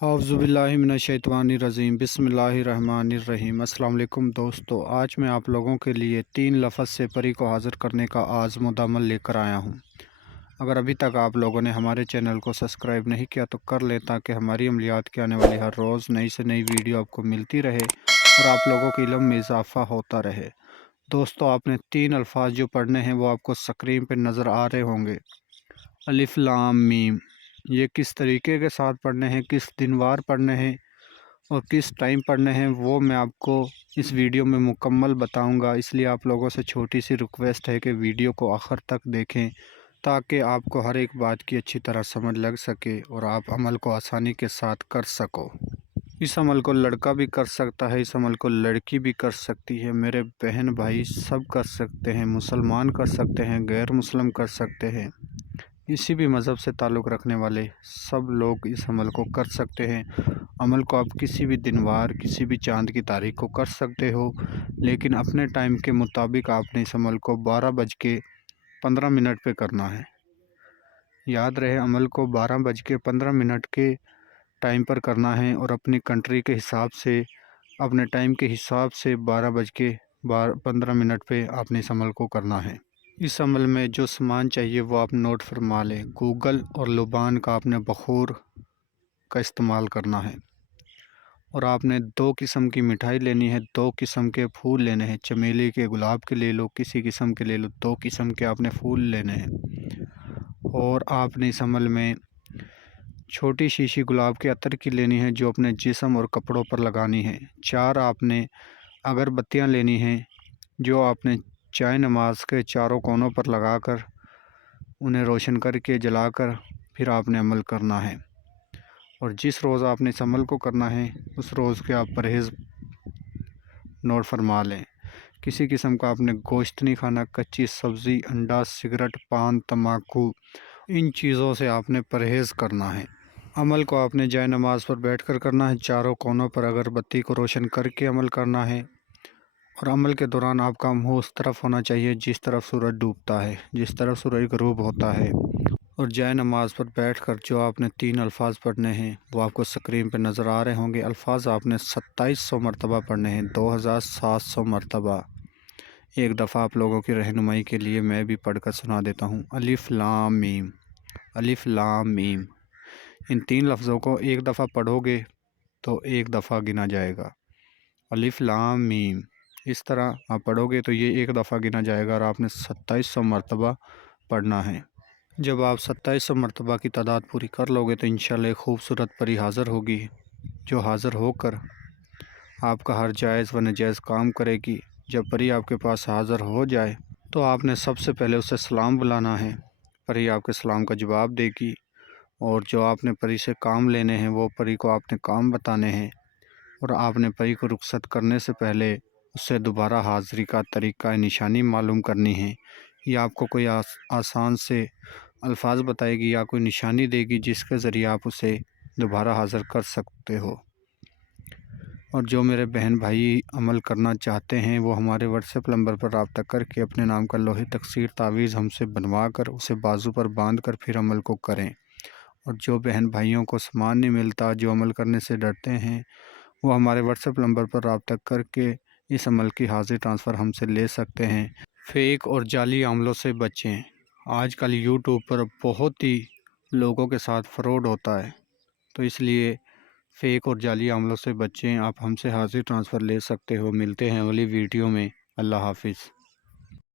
اعوذ باللہ من الشیطان الرجیم بسم اللہ الرحمن الرحیم۔ السلام علیکم دوستو، آج میں آپ لوگوں کے لیے 3 لفظ سے پری کو حاضر کرنے کا آزمودہ عمل لے کر آیا ہوں۔ اگر ابھی تک آپ لوگوں نے ہمارے چینل کو سبسکرائب نہیں کیا تو کر لیں، تاکہ ہماری عملیات کی آنے والی ہر روز نئی سے نئی ویڈیو آپ کو ملتی رہے اور آپ لوگوں کے علم میں اضافہ ہوتا رہے۔ دوستو، آپ نے 3 الفاظ جو پڑھنے ہیں وہ آپ کو اسکرین پہ نظر آ رہے ہوں گے۔ الف لام میم، یہ کس طریقے کے ساتھ پڑھنے ہیں، کس دن وار پڑھنے ہیں اور کس ٹائم پڑھنے ہیں، وہ میں آپ کو اس ویڈیو میں مکمل بتاؤں گا۔ اس لیے آپ لوگوں سے چھوٹی سی ریکویسٹ ہے کہ ویڈیو کو آخر تک دیکھیں، تاکہ آپ کو ہر ایک بات کی اچھی طرح سمجھ لگ سکے اور آپ عمل کو آسانی کے ساتھ کر سکو۔ اس عمل کو لڑکا بھی کر سکتا ہے، اس عمل کو لڑکی بھی کر سکتی ہے، میرے بہن بھائی سب کر سکتے ہیں، مسلمان کر سکتے ہیں، غیر مسلم کر سکتے ہیں، کسی بھی مذہب سے تعلق رکھنے والے سب لوگ اس عمل کو کر سکتے ہیں۔ عمل کو آپ کسی بھی دن وار، کسی بھی چاند کی تاریخ کو کر سکتے ہو، لیکن اپنے ٹائم کے مطابق آپ نے اس عمل کو 12:15 پہ کرنا ہے۔ یاد رہے، عمل کو 12:15 کے ٹائم پر کرنا ہے اور اپنی کنٹری کے حساب سے، اپنے ٹائم کے حساب سے 12:15 پہ آپ نے اس عمل کو کرنا ہے۔ اس عمل میں جو سامان چاہیے وہ آپ نوٹ فرما لیں۔ گوگل اور لبان کا آپ نے بخور کا استعمال کرنا ہے، اور آپ نے 2 قسم کی مٹھائی لینی ہے، 2 قسم کے پھول لینے ہیں، چمیلی کے، گلاب کے لے لو، کسی قسم کے لے لو، 2 قسم کے آپ نے پھول لینے ہیں۔ اور آپ نے اس عمل میں چھوٹی شیشی گلاب کے عطر کی لینی ہے، جو اپنے جسم اور کپڑوں پر لگانی ہے۔ 4 آپ نے اگربتیاں لینی ہیں، جو آپ نے چائے نماز کے چاروں کونوں پر لگا کر انہیں روشن کر کے جلا کر پھر آپ نے عمل کرنا ہے۔ اور جس روز آپ نے اس عمل کو کرنا ہے اس روز کے آپ پرہیز نوٹ فرما لیں۔ کسی قسم کا آپ نے گوشت نہیں کھانا، کچی سبزی، انڈا، سگریٹ، پان، تمباکو، ان چیزوں سے آپ نے پرہیز کرنا ہے۔ عمل کو آپ نے جائے نماز پر بیٹھ کر کرنا ہے، چاروں کونوں پر اگربتی کو روشن کر کے عمل کرنا ہے، اور عمل کے دوران آپ کا منہ اس طرف ہونا چاہیے جس طرف سورج ڈوبتا ہے، جس طرف سورج غروب ہوتا ہے۔ اور جائے نماز پر بیٹھ کر جو آپ نے 3 الفاظ پڑھنے ہیں وہ آپ کو سکرین پہ نظر آ رہے ہوں گے۔ الفاظ آپ نے 2700 مرتبہ پڑھنے ہیں، 2700 مرتبہ۔ ایک دفعہ آپ لوگوں کی رہنمائی کے لیے میں بھی پڑھ کر سنا دیتا ہوں۔ الف لام میم، الف لام میم۔ ان 3 لفظوں کو ایک دفعہ پڑھو گے تو ایک دفعہ گنا جائے گا۔ الف لام میم، اس طرح آپ پڑھو گے تو یہ ایک دفعہ گنا جائے گا، اور آپ نے 2700 مرتبہ پڑھنا ہے۔ جب آپ 2700 مرتبہ کی تعداد پوری کر لو گے تو انشاءاللہ ایک خوبصورت پری حاضر ہوگی، جو حاضر ہو کر آپ کا ہر جائز و ناجائز کام کرے گی۔ جب پری آپ کے پاس حاضر ہو جائے تو آپ نے سب سے پہلے اسے سلام بلانا ہے۔ پری آپ کے سلام کا جواب دے گی، اور جو آپ نے پری سے کام لینے ہیں وہ پری کو آپ نے کام بتانے ہیں، اور آپ نے پری کو رخصت کرنے سے پہلے اس سے دوبارہ حاضری کا طریقہ نشانی معلوم کرنی ہے، یا آپ کو کوئی آسان سے الفاظ بتائے گی یا کوئی نشانی دے گی جس کے ذریعے آپ اسے دوبارہ حاضر کر سکتے ہو۔ اور جو میرے بہن بھائی عمل کرنا چاہتے ہیں وہ ہمارے واٹس ایپ نمبر پر رابطہ کر کے اپنے نام کا لوہے تکثیر تعویذ ہم سے بنوا کر اسے بازو پر باندھ کر پھر عمل کو کریں۔ اور جو بہن بھائیوں کو سامان نہیں ملتا، جو عمل کرنے سے ڈرتے ہیں، وہ ہمارے واٹس ایپ نمبر پر رابطہ کر کے اس عمل کی حاضری ٹرانسفر ہم سے لے سکتے ہیں۔ فیک اور جعلی عملوں سے بچیں۔ آج کل یوٹیوب پر بہت ہی لوگوں کے ساتھ فراڈ ہوتا ہے، تو اس لیے فیک اور جعلی عملوں سے بچیں۔ آپ ہم سے حاضری ٹرانسفر لے سکتے ہو۔ ملتے ہیں اگلی ویڈیو میں۔ اللہ حافظ۔